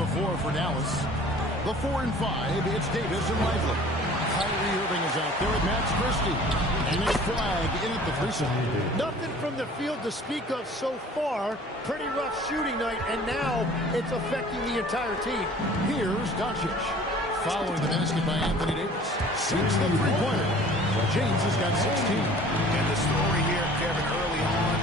the floor for Dallas. The 4 and 5, it's Davis and Lively. Kyrie Irving is out there with Max Christie. And his flag in at the free side. Nothing from the field to speak of so far. Pretty rough shooting night, and now it's affecting the entire team. Here's Doncic. Following the basket by Anthony Davis. Sinks the three-pointer. James has got 16. And the story here, Kevin, early on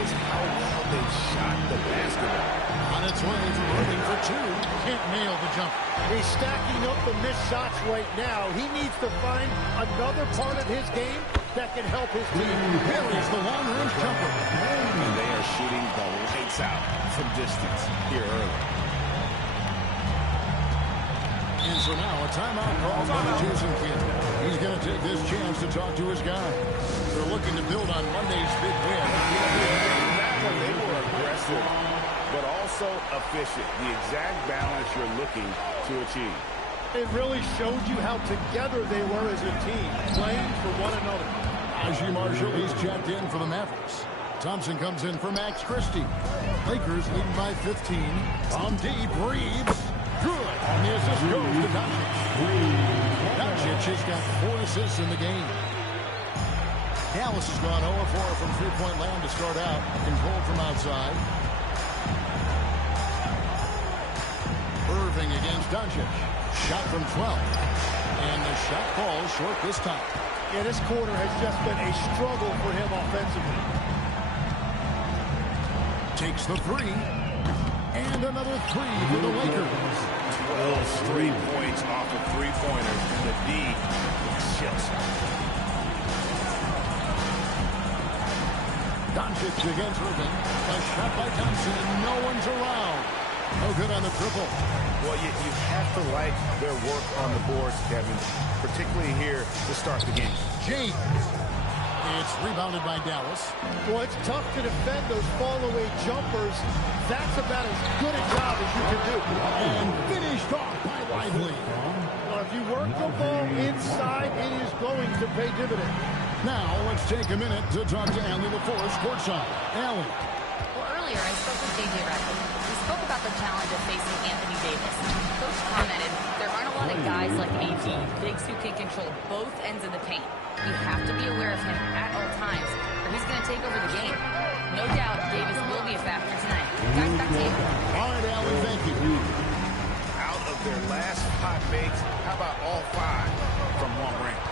is how well they've shot the basketball. On its way from Irving for 2. Can't nail the jumper. He's stacking up the missed shots right now. He needs to find another part of his game that can help his team. Here is the long-range jumper. And they are shooting the lights out from distance here early. And so now a timeout called by Jason Kidd. He's going to take this chance to talk to his guys. They're looking to build on Monday's big win. That one, they were aggressive, but also efficient. The exact balance you're looking to achieve. It really showed you how together they were as a team, playing for one another. Najee Marshall, he's checked in for the Mavericks. Thompson comes in for Max Christie. Lakers leading by 15. From deep, Reeves. Good. And the assist goes to Doncic. Doncic has got 4 assists in the game. Dallas has gone 0-4 from three-point land to start out. Controlled from outside. Irving against Doncic. Shot from 12. And the shot falls short this time. Yeah, this quarter has just been a struggle for him offensively. Takes the 3. And another 3 for the Lakers. 12 straight points off of three-pointers, and the D shifts. Doncic against Irving. A shot by Thompson, and no one's around. No good on the triple. Well, you have to like their work on the boards, Kevin, particularly here to start the game. James. It's rebounded by Dallas. Well, it's tough to defend those fall-away jumpers. That's about as good a job as you can do. And finished off by Lively. Well, if you work the ball inside, it is going to pay dividends. Now, let's take a minute to talk to Allie LaForce courtside. Allie. Well, earlier I spoke with J.J. Redick. We spoke about the challenge of facing Anthony Davis. Coach commented, there aren't a lot of guys like AD, bigs who can control both ends of the paint. You have to be aware of him at all times, or he's going to take over the game. No doubt Davis will be a factor tonight. Guys, back to you. All right, Allie, thank you. Out of their last 5 makes, how about all 5 from long range?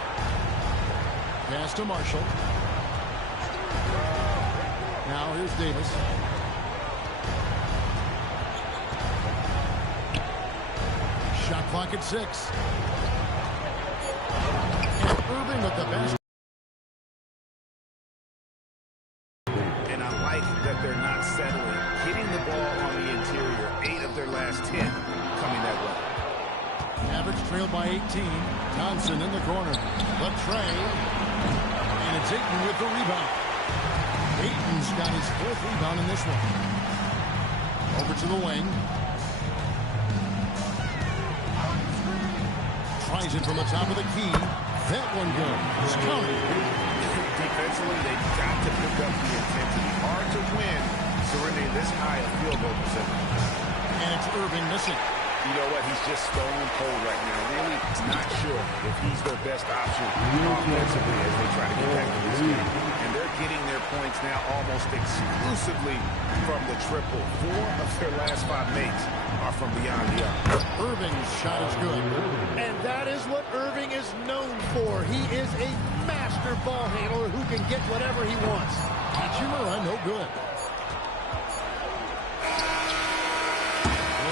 Pass to Marshall. Now here's Davis. Shot clock at 6. And Irving with the basket. And I like that they're not settling. Hitting the ball on the interior. 8 of their last 10 coming that way. Mavericks trailed by 18. Thompson in the corner. Latrey. And it's Ayton with the rebound. Ayton's got his 4th rebound in this one. Over to the wing. Tries it from the top of the key. That one goes. Counted. Defensively, they've got to pick up the intensity. Hard to win surrendering this high a field goal percentage. And it's Irving missing. You know what? He's just stone cold right now. Really not sure if he's their best option offensively as they try to get back to this game. And they're getting their points now almost exclusively from the triple. 4 of their last 5 makes are from beyond the arc. Irving's shot is good. And that is what Irving is known for. He is a master ball handler who can get whatever he wants. Hachimura, no good.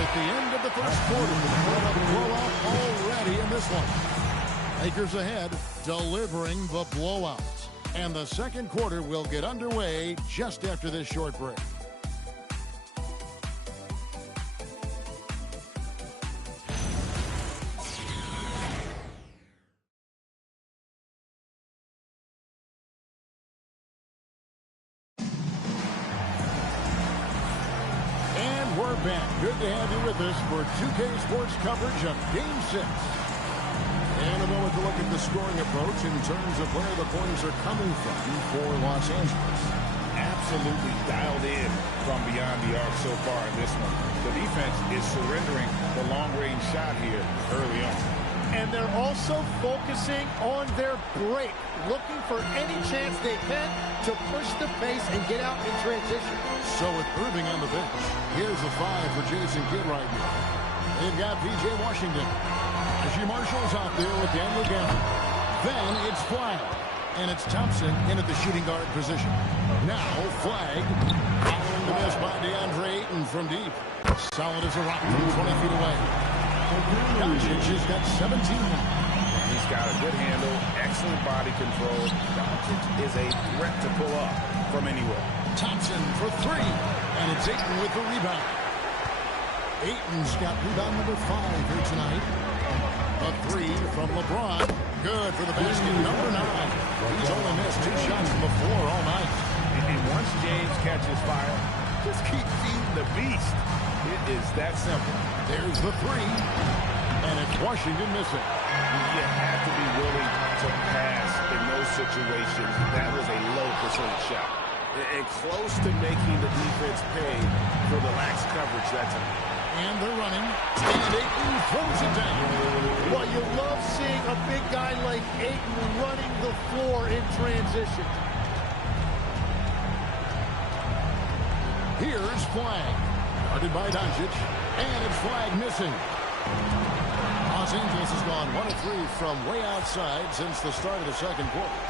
At the end of the first quarter, what a blowout already in this one. Lakers ahead, delivering the blowout. And the second quarter will get underway just after this short break. We're back. Good to have you with us for 2K Sports coverage of Game 6. And a moment to look at the scoring approach in terms of where the points are coming from for Los Angeles. absolutely dialed in from beyond the arc so far in this one. The defense is surrendering the long-range shot here early on. And they're also focusing on their break, looking for any chance they can to push the pace and get out in transition. So with Irving on the bench, here's the 5 for Jason Kidd right now. They've got P.J. Washington. Reggie Marshall's out there with Daniel Gafford. Then it's Flag. And it's Thompson in at the shooting guard position. Now Flag. Following the miss by DeAndre Ayton from deep. Solid as a rock from 20 feet away. Doncic has got 17. He's got a good handle, excellent body control. Doncic is a threat to pull up from anywhere. Thompson for 3. And it's Ayton with the rebound. Ayton's got rebound number 5 here tonight. A 3 from LeBron. Good for the basket, number 9. He's only missed 2 shots from the floor all night. And once James catches fire, just keep feeding the beast. It is that simple. There's the 3. And it's Washington missing. You have to be willing to pass in those situations. That was a low percentage shot. And close to making the defense pay for the lax coverage that time. And they're running. And Ayton throws it down. Well, you love seeing a big guy like Ayton running the floor in transition. Here's Flag. Guarded by Doncic. And it's Flag missing. Los Angeles has gone 1 of 3 from way outside since the start of the second quarter.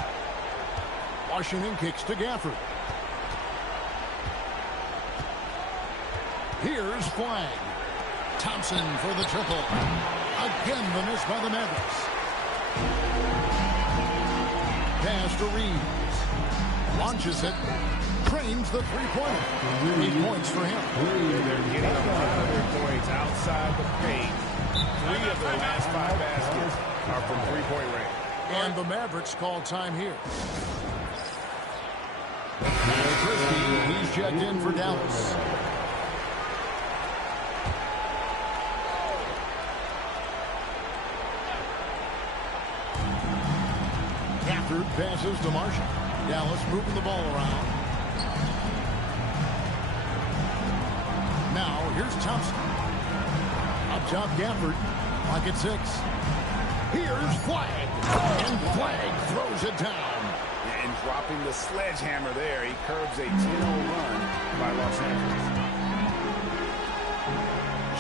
Washington kicks to Gafford. Here's Flag. Thompson for the triple. Again, the miss by the Mavericks. Pass to Reeves. Launches it. Trains the three-pointer. 8 points for him. They're getting a lot of their points outside the paint. 3 of their last 5 baskets are from three-point range. And the Mavericks call time here. Christie, he's checked in for Dallas. Gafford passes to Marshall. Dallas moving the ball around. Now, here's Thompson. Up top, Gafford. Pocket 6. Here's Flag. And Flag throws it down. And dropping the sledgehammer there, he curbs a 10-0 run by Los Angeles.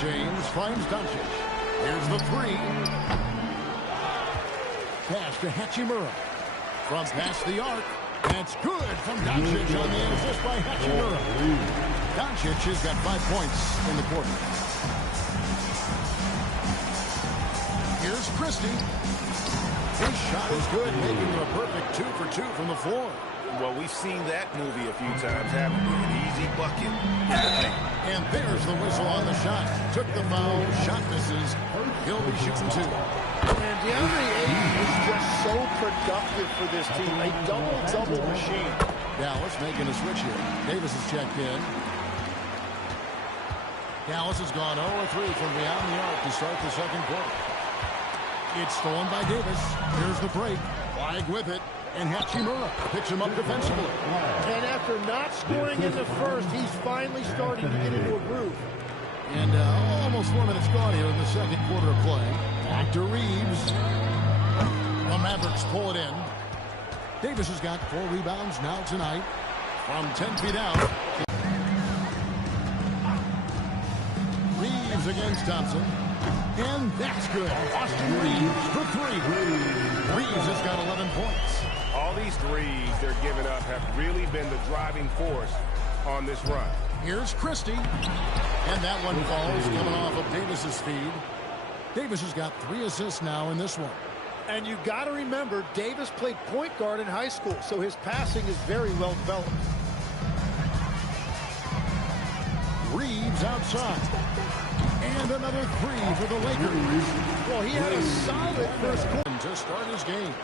James finds Doncic. Here's the 3. Pass to Hachimura. From past the arc. That's good from Doncic on the assist by Hachimura. Doncic has got 5 points in the quarter. Here's Christie. His shot is good, making it a perfect 2 for 2 from the floor. Well, we've seen that movie a few times, haven't we? An easy bucket. And there's the whistle on the shot. Took the foul. Shot misses. He'll be shooting 2. And DeAndre Ayton is just so productive for this team. A double-double machine. Dallas making a switch here. Davis is checked in. Dallas has gone 0-3 from beyond the arc to start the second quarter. It's stolen by Davis. Here's the break. Flag with it. And Hachimura picks him up defensively. And after not scoring in the first, he's finally starting to get into a groove. And almost 4 minutes gone here in the second quarter of play. Back to Reeves. The Mavericks pull it in. Davis has got 4 rebounds now tonight. From 10 feet out. Reeves against Thompson. And that's good. Austin Reeves for 3. Reeves has got 11 points. All these threes they're giving up have really been the driving force on this run. Here's Christie. And that one falls coming off of Davis's feed. Davis has got 3 assists now in this one. And you got to remember, Davis played point guard in high school, so his passing is very well developed. Reeves outside. And another 3 for the Lakers. Well, he had a solid first quarter to start his game.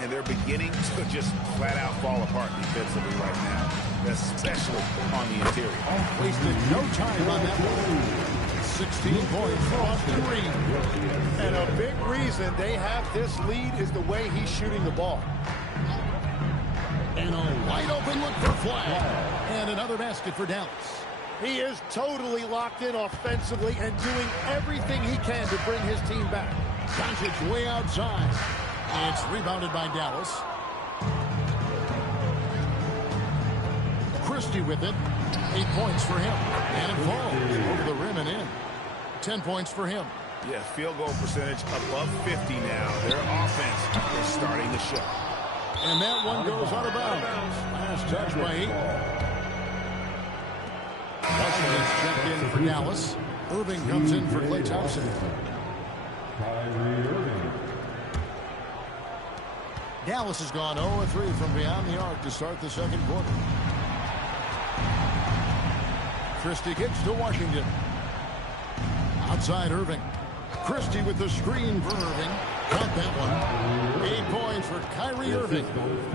And they're beginning to just flat out fall apart defensively right now, especially on the interior. Wasted no time on that one. 16 points for Austin Reeves. And a big reason they have this lead is the way he's shooting the ball. And a wide open look for flag. And another basket for Dallas. He is totally locked in offensively and doing everything he can to bring his team back. Doncic way outside. It's rebounded by Dallas. Christie with it. 8 points for him. And it falls over the rim and in. 10 points for him. Yeah, field goal percentage above 50 now. Their offense is starting to show. And that one goes out of bounds. Last touch by Ayton. Washington's checked in for Dallas. Irving comes in for Klay Thompson. Dallas has gone 0-3 from beyond the arc to start the second quarter. Christie kicks to Washington. Outside Irving. Christie with the screen for Irving. Got that one. 8 points for Kyrie Irving.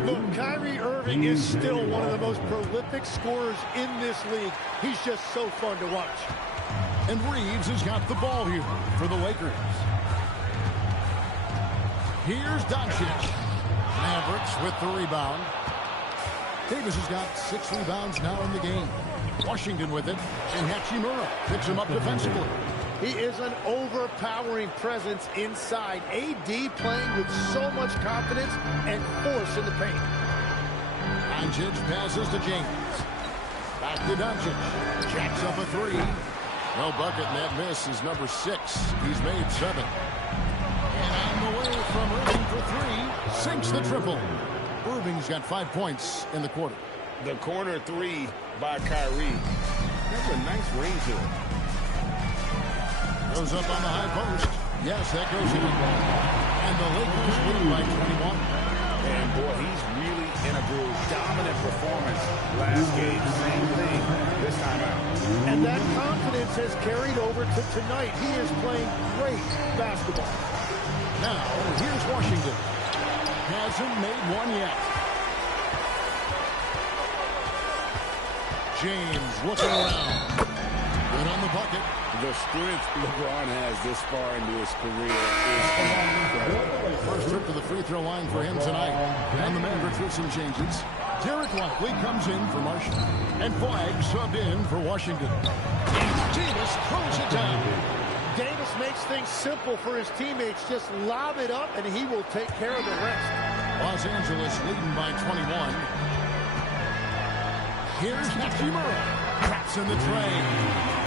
Look, Kyrie Irving is still one of the most prolific scorers in this league. He's just so fun to watch. And Reeves has got the ball here for the Lakers. Here's Doncic. Mavericks with the rebound. Davis has got 6 rebounds now in the game. Washington with it. And Hachimura picks him up defensively. He is an overpowering presence inside. AD playing with so much confidence and force in the paint. Doncic passes to James. Back to Doncic. Jacks up a 3. No bucket, and that miss is number 6. He's made 7. And on the way from Irving for 3. Sinks the triple. Irving's got 5 points in the quarter. The corner 3 by Kyrie. That's a nice ring to it. Goes up on the high post. Yes, that goes in. And the Lakers lead by 21. And boy, he's really in a groove. Dominant performance last game. Same thing this time out. And that confidence has carried over to tonight. He is playing great basketball. Now, here's Washington. Hasn't made one yet. James looking around. Good on the bucket. The strength LeBron has this far into his career is incredible. First trip to the free throw line for him tonight. And the Mavericks with some changes. Derek Lively comes in for Marshall. And Flag subbed in for Washington. And Davis throws it down. Davis makes things simple for his teammates. Just lob it up, and he will take care of the rest. Los Angeles leading by 21. Here's Hachimura. Traps in the train.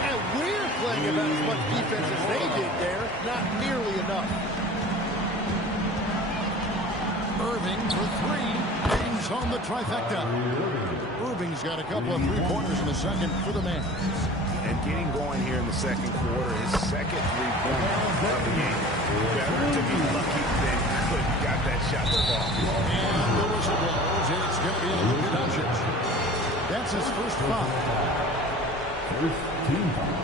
And we're playing about as much defense as they did there. Not nearly enough. Irving for 3. James on the trifecta. Irving's got a couple of three-pointers in the second for the Mavericks. And getting going here in the second quarter, his second three-pointer of the game. Better to be lucky than good. Got that shot to fall. And the whistle blows. It's going to be a Luka Doncic. That's his first foul. First team foul.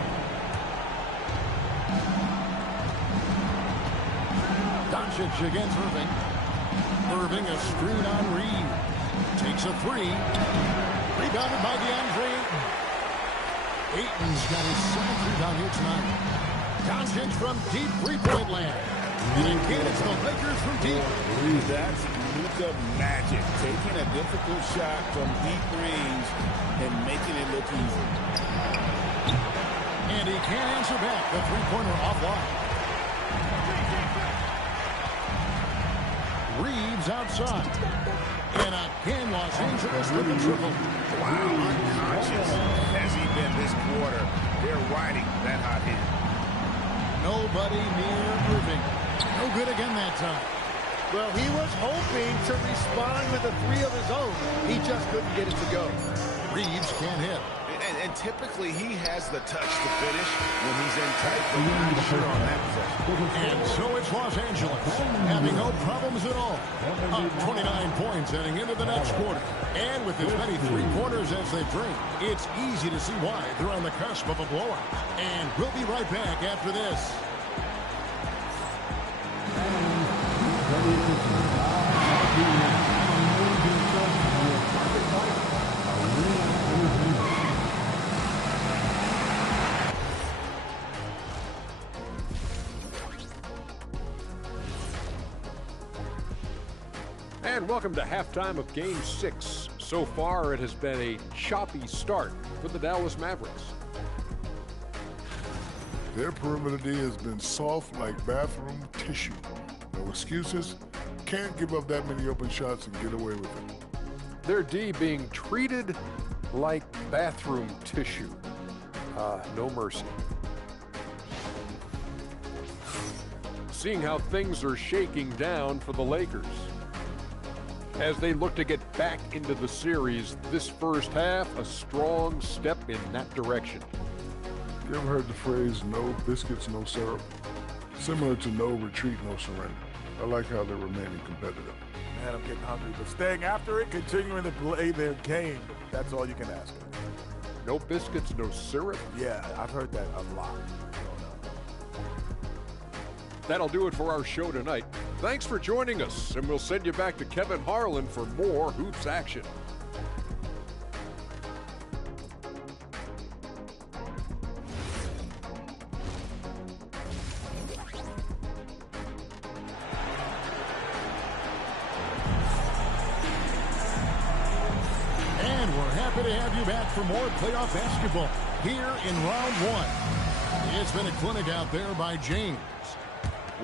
Doncic against Irving. Irving a screen on Reed. Takes a 3. Rebounded by DeAndre Ayton. Ayton's got his 7th rebound here tonight. Doncic from deep three-point land. And again, it's the Lakers from deep. That's Luka magic. Taking a difficult shot from deep range and making it look easy. And he can't answer back. The three-pointer offline. Reeves outside. And again, Los Angeles with the triple. Wow, unconscious has he been this quarter. They're riding that hot hand. Nobody near Irving. No good again that time. Well, he was hoping to respond with a 3 of his own. He just couldn't get it to go. Reeves can't hit. And typically he has the touch to finish when he's in tight, but we're not sure on that possession. And so it's Los Angeles having no problems at all. Up 29 points heading into the next quarter. And with as many three-pointers as they bring, it's easy to see why they're on the cusp of a blowout. And we'll be right back after this. And welcome to halftime of Game 6. So far, it has been a choppy start for the Dallas Mavericks. Their perimeter D has been soft like bathroom tissue. No excuses. Can't give up that many open shots and get away with it. Their D being treated like bathroom tissue. No mercy. Seeing how things are shaking down for the Lakers as they look to get back into the series. This first half, a strong step in that direction. You ever heard the phrase, no biscuits, no syrup? Similar to no retreat, no surrender. I like how they're remaining competitive. Man, I'm getting hungry, but staying after it, continuing to play their game, that's all you can ask of. No biscuits, no syrup? Yeah, I've heard that a lot. That'll do it for our show tonight. Thanks for joining us, and we'll send you back to Kevin Harlan for more Hoops action. And we're happy to have you back for more playoff basketball here in round one. It's been a clinic out there by James.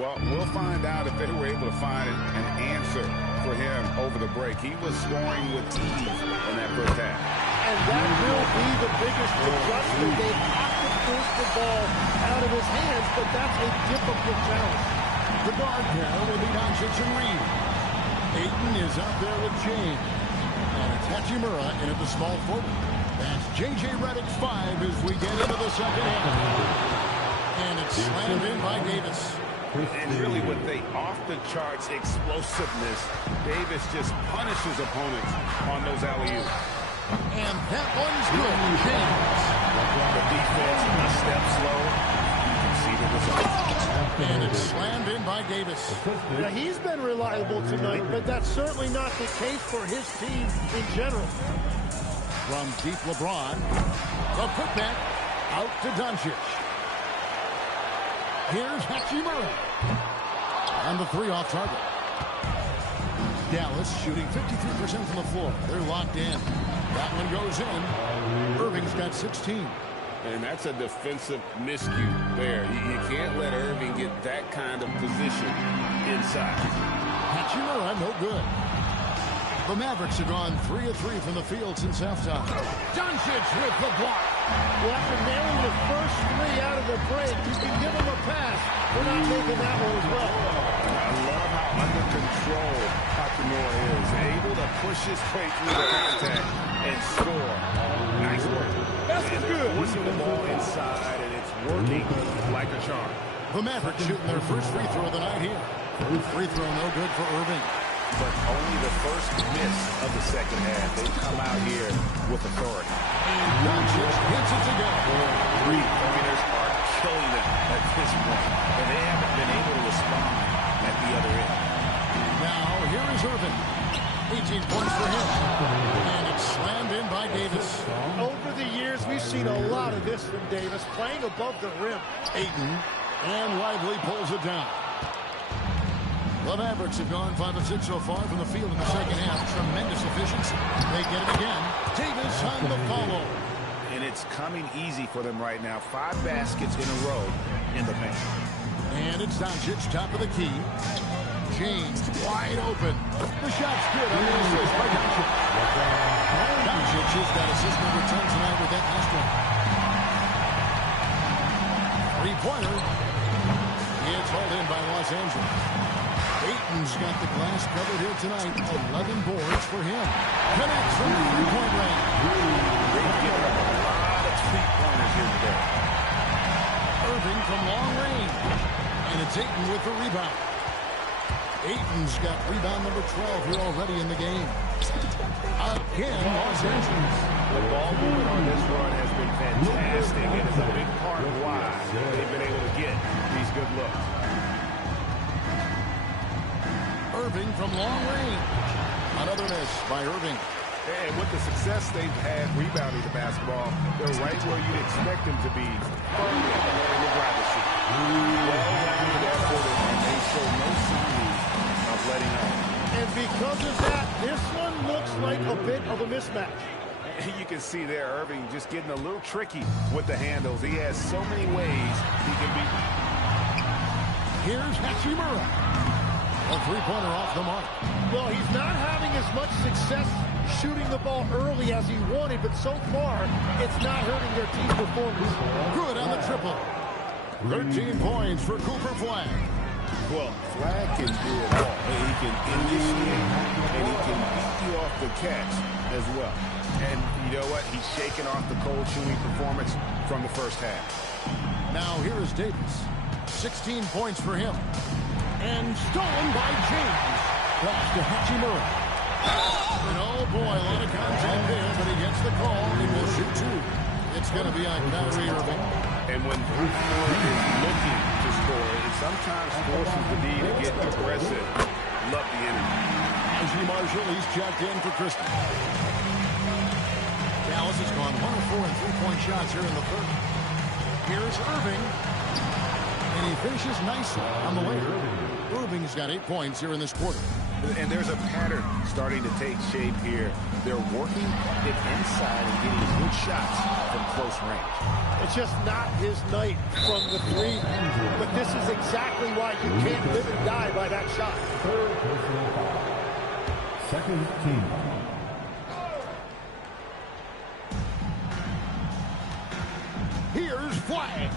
Well, we'll find out if they were able to find an answer for him over the break. He was scoring with ease in that first half. And that will be the biggest adjustment. They have to force the ball out of his hands, but that's a difficult challenge. The guard pair will be Doncic and Reed. Ayton is out there with James. And it's Hachimura in at the small forward. That's J.J. Redick 5 as we get into the second half. And it's slammed in by Davis. And really with the off-the-charts explosiveness, Davis just punishes opponents on those alley-oops. And that one's good. James. The defense a step slow. You can see the result. And it's slammed in by Davis. Now, he's been reliable tonight, but that's certainly not the case for his team in general. From deep LeBron, the putback out to Doncic. Here's Hachimura. And the three off target. Dallas shooting 53% from the floor. They're locked in. That one goes in. Irving's got 16. And that's a defensive miscue there. You can't let Irving get that kind of position inside. Hachimura, no good. The Mavericks have gone 3 of 3 from the field since halftime. Doncic with the block. Well, after nailing the first 3 out of the break, you can give him a pass. We're not making that one as well. I love how under control Hachimura is. Able to push his way through the contact and score. Nice work. That's good. Forcing the ball inside, and it's working like a charm. The Mavericks shooting their first free throw of the night here. Free throw no good for Irving. But only the first miss of the second half. They come out here with authority. And Doncic gets it to go. Three-pointers are killing them at this point, and they haven't been able to respond at the other end. Now, here is Irving. 18 points for him. And it's slammed in by Davis. Over the years, we've seen a lot of this from Davis, playing above the rim. Ayton, and Lively pulls it down. The Mavericks have gone 5 of 6 so far from the field in the second half. Tremendous efficiency. They get it again. Davis on the follow. And it's coming easy for them right now. 5 baskets in a row in the paint. And it's Doncic, top of the key. James wide open. The shot's good on the assist by Doncic. Doncic has got assist number 10 tonight with that last one. Three-pointer. It's hauled in by Los Angeles. Ayton's got the glass covered here tonight. 11 boards for him. Connects from the three-point range. They've given up a lot of three-pointers here today. Irving from long range. And it's Ayton with the rebound. Ayton's got rebound number 12 here already in the game. Again, Los Angeles. The ball movement on this run has been fantastic, and it's a big part of why they've been able to get these good looks. Irving from long range. Another miss by Irving. And with the success they've had rebounding the basketball, they're right where you'd expect them to be, firmly at the line of driver's seat. Well-rounded effort, and they show no signs of letting up. And because because of that, this one looks like a bit of a mismatch. You can see there, Irving just getting a little tricky with the handles. He has so many ways he can beat. Here's Hachimura. A three-pointer off the mark. Well, he's not having as much success shooting the ball early as he wanted, but so far, it's not hurting their team's performance. Good on the triple. 13 points for Cooper Flag. Well, Flag can do it all. He can initiate, and he can beat you off the catch as well. And you know what? He's shaking off the cold shooting performance from the first half. Now here is Davis. 16 points for him. And stolen by James. Pass to Hachimura. And oh boy, a lot of contact there, but he gets the call. He will shoot two. It's going to be on Kyrie Irving. And when Irving is looking to score, it sometimes forces the D to get aggressive. Love the energy. Najee Marshall, he's checked in for Christie. Dallas has gone 1 of 4 in three-point shots here in the third. Here's Irving. And he finishes nicely on the layup. Irving's got 8 points here in this quarter. And there's a pattern starting to take shape here. They're working it inside and getting good shots from close range. It's just not his night from the three, but this is exactly why you can't live and die by that shot. Third personal foul. Second team foul. Here's Flag.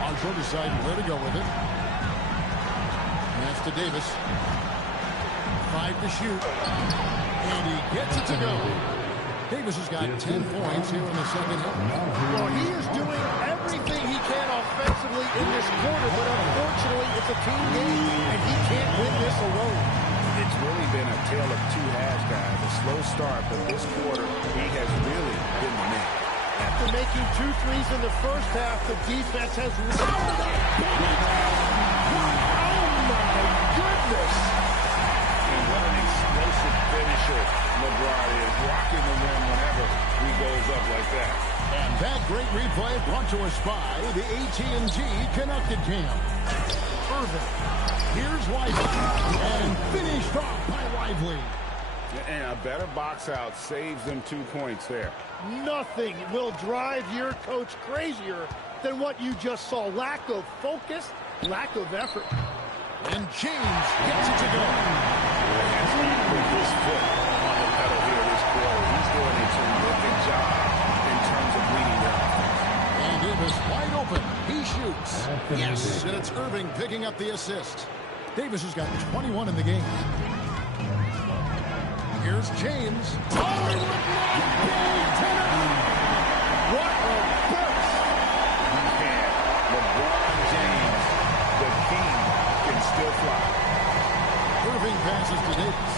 Marshall deciding where to go with it. Pass to Davis. 5 to shoot. And he gets it to go. Davis has got 10 points here in the second half. Well, he is doing everything he can offensively in this quarter, but unfortunately, it's a team game, and he can't win this alone. It's really been a tale of two halves, guys. A slow start, but this quarter, he has really been the man. After making 2 threes in the first half, the defense has... Oh, my goodness! And what an explosive finisher LeBron is, rocking the rim whenever he goes up like that. And that great replay brought to us by the AT&T Connected Cam. Irving. Here's Lively. And finished off by Lively. And a better box out saves them 2 points there. Nothing will drive your coach crazier than what you just saw. Lack of focus, lack of effort. And James gets it to go. Has he put his foot on the pedal here this quarter? He's doing a terrific job in terms of leading their offense. And it was wide open. He shoots. Yes, and it's Irving picking up the assist. Davis has got 21 in the game. Here's James. Oh, what a burst! Man, LeBron James, the king, can still fly. Irving passes to Davis.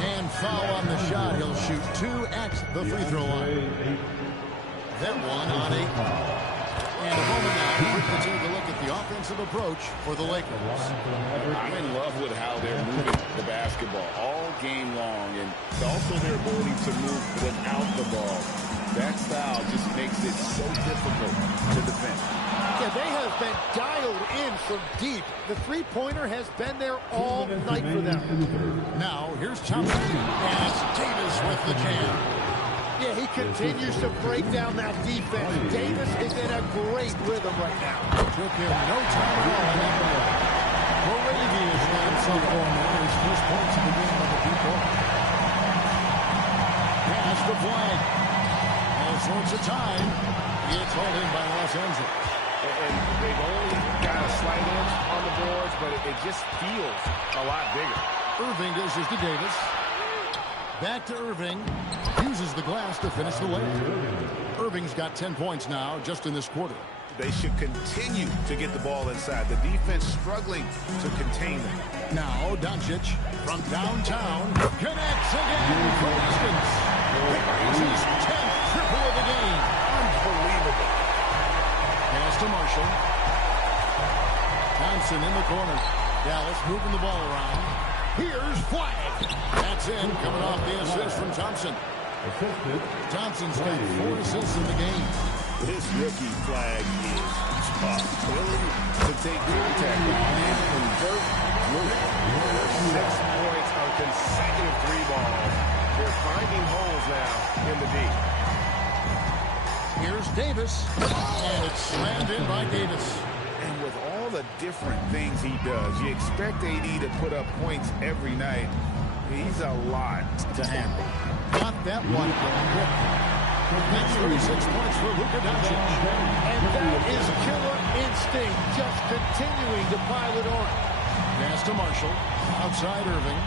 And foul on the shot. He'll shoot 2 at the free throw line. That one on 8. And a moment now to take a look at the offensive approach for the Lakers. I'm in love with how they're moving the basketball all game long, and also their ability to move without the ball. That style just makes it so difficult to defend. Yeah, they have been dialed in from deep. The three-pointer has been there all night for them. Now, here's Thompson. And it's Davis with the jam. Yeah, he continues to break down that defense. Davis is in a great rhythm right now. Took him no time at all in that one. Moravian got himself going there. His first points of the game on the deep ball. Pass the Flag. All sorts of time. It's hauled in by Los Angeles. And they've only got a slight edge on the boards, but it just feels a lot bigger. Irving dishes to Davis. Back to Irving. Uses the glass to finish the layup. Irving's got 10 points now just in this quarter. They should continue to get the ball inside. The defense struggling to contain them. Now Doncic from downtown connects again from distance. It's his 10th triple of the game. Unbelievable. Pass to Marshall. Thompson in the corner. Dallas moving the ball around. Here's Flag. That's in, coming off the assist from Thompson. Thompson's got 4 assists in the game. This rookie Flag is willing to take contact and convert through it. 6 points on consecutive 3 balls. They're finding holes now in the D. Here's Davis, and it's slammed in by Davis. And with all the different things he does, you expect AD to put up points every night. He's a lot to handle. Got that one quick. That's 36 points for Luka Doncic. And that is killer instinct, just continuing to pile it on. Pass to Marshall. Outside Irving.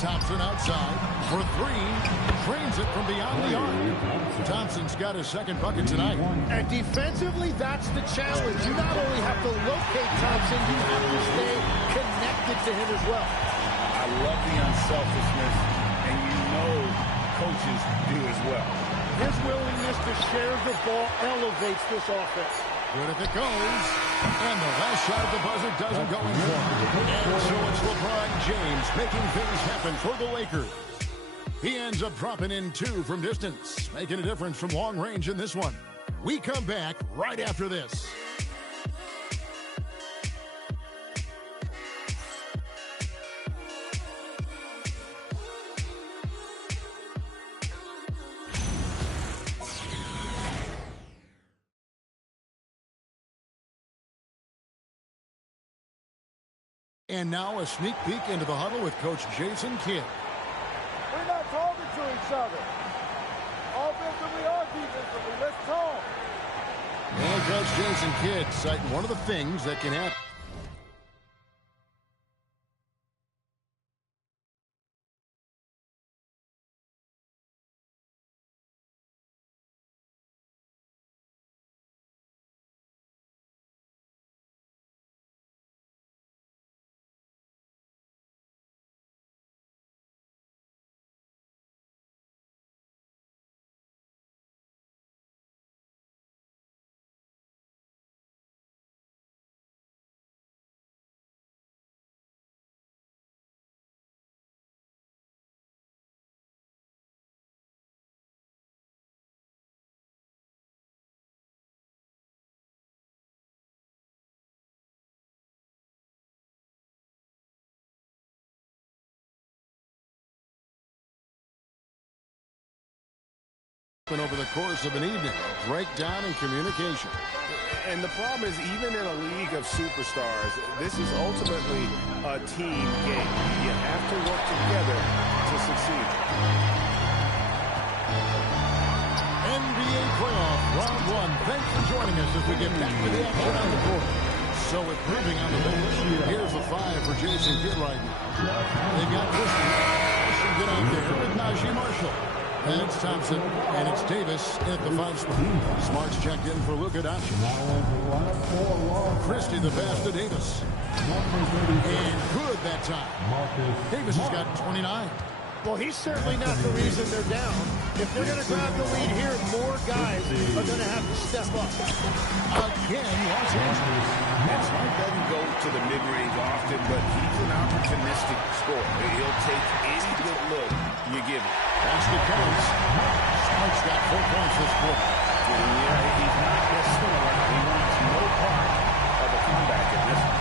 Thompson outside for 3. Drains it from beyond the arc. Thompson's got his second bucket tonight. And defensively, that's the challenge. You not only have to locate Thompson, you have to stay connected to him as well. I love the unselfishness, and you know coaches do as well. His willingness to share the ball elevates this offense. Good if it goes. And the last shot at the buzzer doesn't go in for him. And so it's LeBron James making things happen for the Lakers. He ends up dropping in 2 from distance, making a difference from long range in this one. We come back right after this. And now a sneak peek into the huddle with Coach Jason Kidd. We're not talking to each other. Offensively or defensively, let's talk. And Coach Jason Kidd citing one of the things that can happen. Over the course of an evening, breakdown in communication. And the problem is, even in a league of superstars, this is ultimately a team game. You have to work together to succeed. NBA playoff round 1. Thanks for joining us as we get back to the action on the court. So with Irving on the bench, here's the 5 for Jason Kidd right now. They've got Christian get out there with Najee Marshall. And it's Thompson, and it's Davis at the 5 spot. Smart's checked in for Luka Doncic. Christie the pass to Davis. And good that time. Davis has got 29. Well, he's certainly not the reason they're down. If they're going to grab the lead here, more guys are going to have to step up. Again, Los Angeles. And Smart doesn't go to the mid-range often, but he's an opportunistic scorer. He'll take any good look you give him. Basket comes. Smart's got 4 points this quarter. Yeah, he's not just sitting around. He wants no part of a comeback in this one.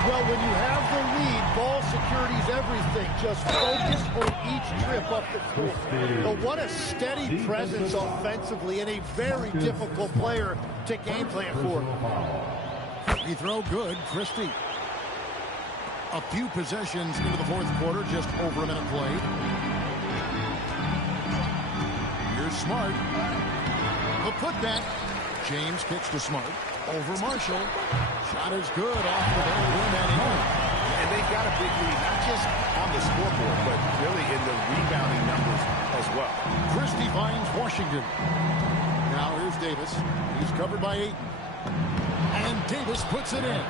Well, when you have the lead, ball security is everything. Just focus on each trip up the floor. But what a steady presence offensively and a very difficult player to game plan for. He throw good, Christie. A few possessions into the 4th quarter, just over a minute played. Here's Smart. The putback. James kicks to Smart. Over Marshall. Shot is good off the rim and in. And they've got a big lead, not just on the scoreboard, but really in the rebounding numbers as well. Christie finds Washington. Now here's Davis. He's covered by Ayton. And Davis puts it in.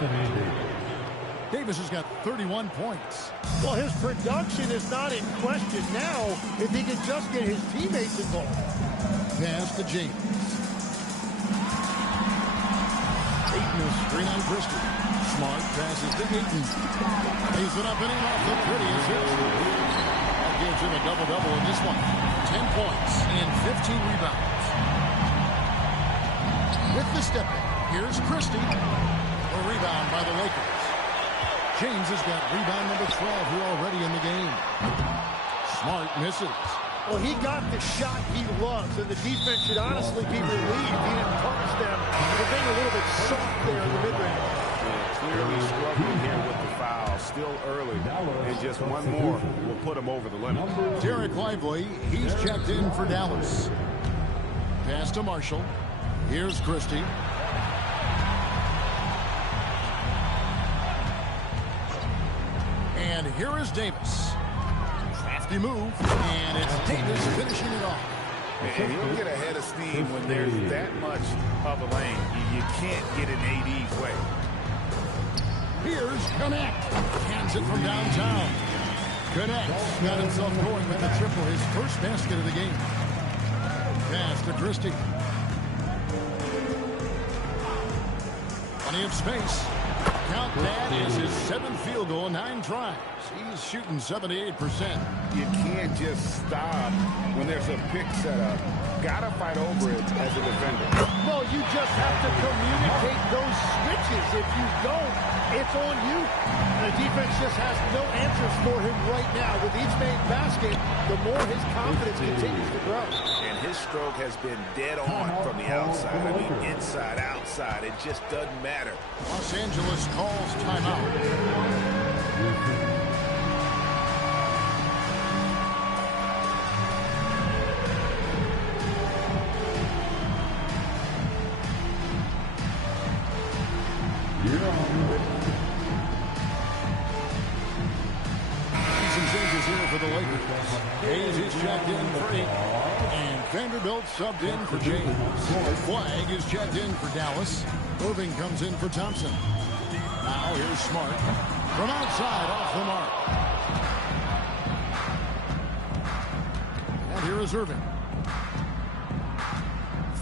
Davis has got 31 points. Well, his production is not in question now if he can just get his teammates involved. Pass to James. Ayton is screen on Christie. Smart passes to Ayton. Lays it up and in off the prettiest hit. That gives him a double-double in this one. 10 points and 15 rebounds. with the step in. Here's Christie. A rebound by the Lakers. James has got rebound number 12 here already in the game. Smart misses. Well, he got the shot he loves, and the defense should honestly be relieved he didn't punish them for being a little bit soft there in the mid-range. Clearly struggling here with the foul. Still early, and just one more will put him over the limit. Derek Lively, he's checked in for Dallas. Pass to Marshall. Here's Christie. And here is Davis. Crafty move, and it's Davis finishing it off. And he'll get ahead of steam when there's that much of a lane. You can't get in AD's way. Here's Connect. Hands it from downtown. Connect's got himself going with the triple, his first basket of the game. Pass to Christie. Plenty of space. Count that is his 7th field goal, 9 tries. He's shooting 78%. You can't just stop when there's a pick set up. Gotta fight over it as a defender. Well, you just have to communicate those switches. If you don't, it's on you. The defense just has no answers for him right now. With each made basket, the more his confidence continues to grow. And his stroke has been dead on from the outside. I mean, inside, outside. It just doesn't matter. Los Angeles calls timeout. Some changes here for the Lakers. Hayes is checked in for 8. And Vanderbilt subbed in for James. Flag is checked in for Dallas. Irving comes in for Thompson. Now here's Smart. From outside, off the mark. And here is Irving.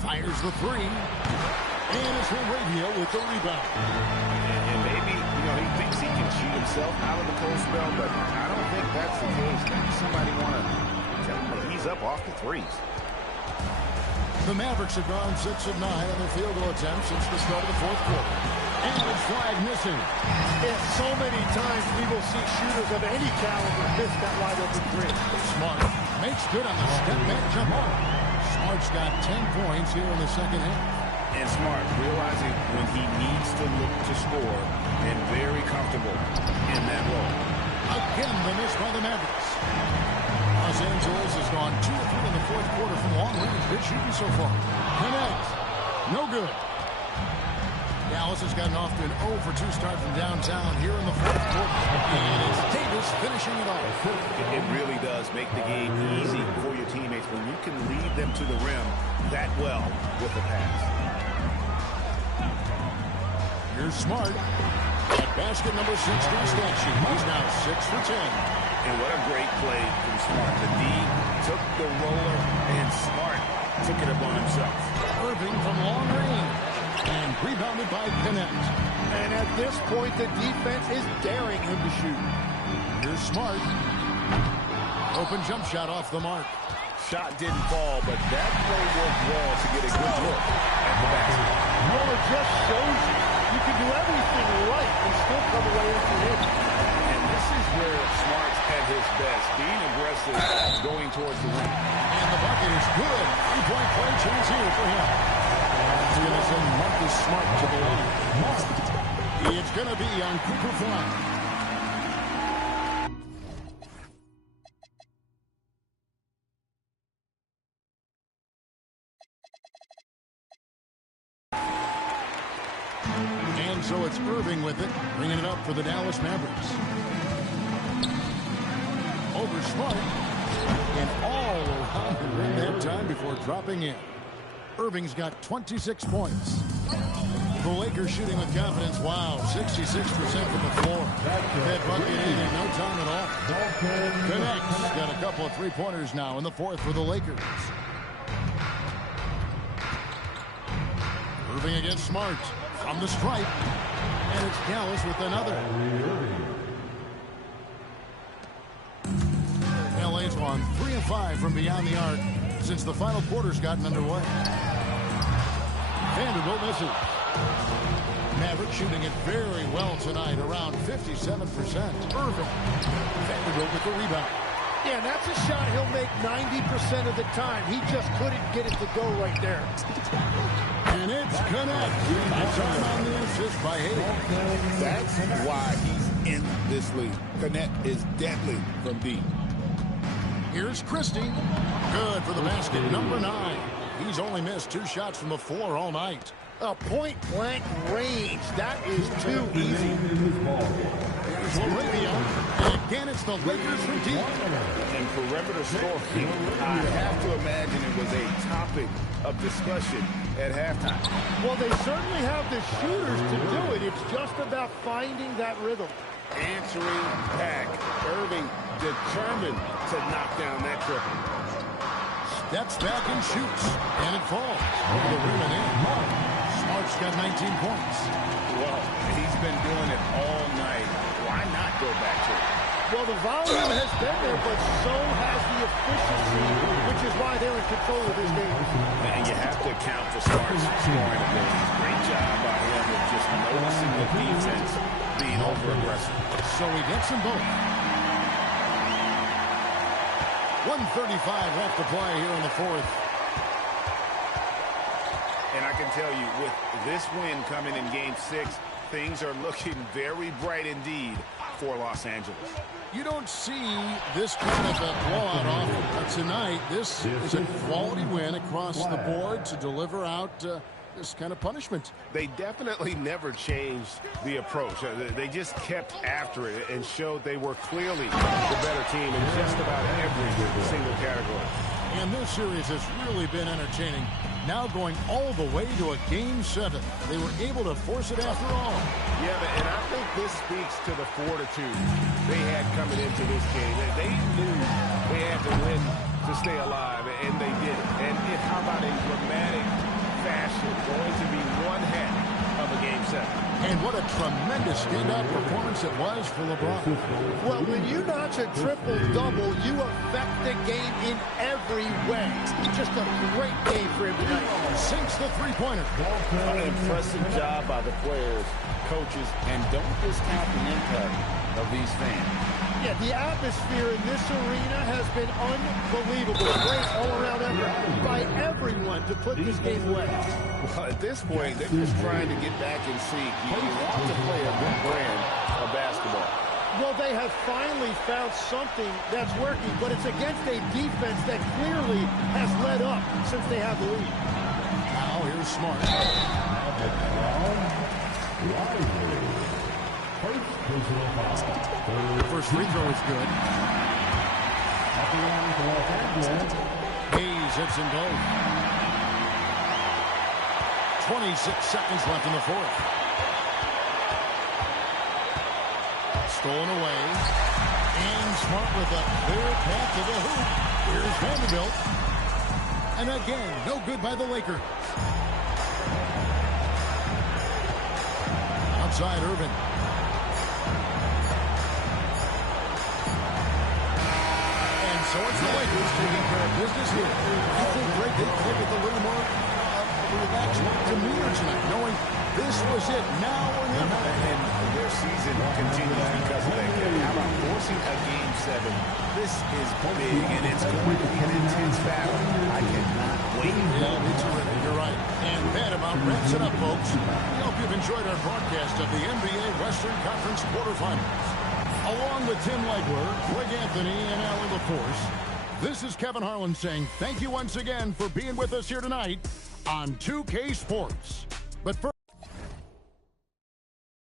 Fires the 3. And it's Heredia with the rebound. And maybe, he thinks he can shoot himself out of the cold spell, but I don't think that's the case. Maybe somebody want to tell him that he's up off the threes. The Mavericks have gone 6 of 9 on their field goal attempts since the start of the 4th quarter. And it's flag missing. And so many times we will see shooters of any caliber miss that wide open 3. Smart makes good on the step back jump on. Smart's got 10 points here in the second half. And Smart realizing when he needs to look to score and very comfortable in that role. Again, the miss by the Mavericks. Los Angeles has gone 2 of 3 in the 4th quarter from long range. Good shooting so far. Connect. No good. Dallas has gotten off to an 0 for 2 start from downtown here in the 4th quarter. And it's Davis finishing it off. It really does make the game easy for your teammates when you can lead them to the rim that well with the pass. Here's Smart. At basket number 6 to the stat sheet. He's now 6 for 10. And what a great play from Smart. The D took the roller, and Smart took it upon himself. Irving from long range. And rebounded by Connect. And at this point, the defense is daring him to shoot. Here's Smart. Open jump shot off the mark. Shot didn't fall, but that play worked well to get a good look at the basket. Well, it just shows you can do everything right and still come away empty-handed. And this is where Smart's at his best, being aggressive, going towards the rim. And the bucket is good. 3-point play chance here for him. He's going to send Marcus Smart to the line. It's going to be on Cooper Flag. And so it's Irving with it, bringing it up for the Dallas Mavericks. Over Smart. And all around the rim that time before dropping in. Irving's got 26 points. The Lakers shooting with confidence. Wow, 66% from the floor. That bucket in no time at all. Connects got a couple of three-pointers now in the 4th for the Lakers. Irving against Smart from the stripe. And it's Dallas with another. LA's won 3 of 5 from beyond the arc since the final quarter's gotten underway. Vanderbilt misses. Mavericks shooting it very well tonight, around 57%. Irvin. Vanderbilt with the rebound. Yeah, that's a shot he'll make 90% of the time. He just couldn't get it to go right there. And it's connect. Time on the assist by Hayes. That's why he's in this league. Connect is deadly from deep. Here's Christie. Good for the basket, number 9. He's only missed 2 shots from the floor all night. A point-blank range. That is too easy. Here's Laravia. And again, it's the Lakers from deep. And perimeter scoring, I have to imagine it was a topic of discussion at halftime. Well, they certainly have the shooters to do it. It's just about finding that rhythm. Answering back. Irving determined to knock down that triple. Steps back and shoots. And it falls. Over the rim and in. Smart's got 19 points. Well, he's been doing it all night. Why not go back to it? Well, the volume has been there, but so has the efficiency, which is why they're in control of this game. And you have to account for Smart's scoring ability. Great job by him of just noticing the defense being over-aggressive. So he gets them both. 1:35 left to play here in the fourth. And I can tell you, with this win coming in Game 6, things are looking very bright indeed for Los Angeles. You don't see this kind of a blowout often. But tonight, this is a quality win across the board to deliver out this kind of punishment. They definitely never changed the approach. They just kept after it and showed they were clearly the better team in just about every single category. And this series has really been entertaining. Now going all the way to a Game 7. They were able to force it after all. Yeah, and I think this speaks to the fortitude they had coming into this game. They knew they had to win to stay alive, and they did it. And how about in dramatic fashion, going to be one half of a Game 7. And what a tremendous standout performance it was for LeBron. Well, when you notch a triple-double, you affect the game in every way. Just a great game for him tonight. Sinks the three-pointer. An impressive job by the players, coaches, and don't discount the impact of these fans. Yeah, the atmosphere in this arena has been unbelievable. Great all-around effort by everyone to put this game away. Well, at this point, they're just trying to get back in sync. You want to play a good brand of basketball. Well, they have finally found something that's working, but it's against a defense that clearly has led up since they have the lead. Now here's Smart. The first free throw is good. Hayes hits them both. 26 seconds left in the fourth. Stolen away. And Smart with a clear path to the hoop. Here's Vanderbilt. And again, no good by the Lakers. Outside Irvin. And so it's the Lakers taking care of business here. I think, Greg, they played with a little more relaxed demeanor tonight, knowing this was it, now or never. And their season continues because of that. How about forcing a Game 7? This is big, and it's going to be an intense battle. I cannot wait. Yeah, it's terrific. You're right. And that about wraps it up, folks. We hope you've enjoyed our broadcast of the NBA Western Conference quarterfinals. Along with Tim Legler, Greg Anthony, and Alan LaForce, this is Kevin Harlan saying thank you once again for being with us here tonight on 2K Sports. But first,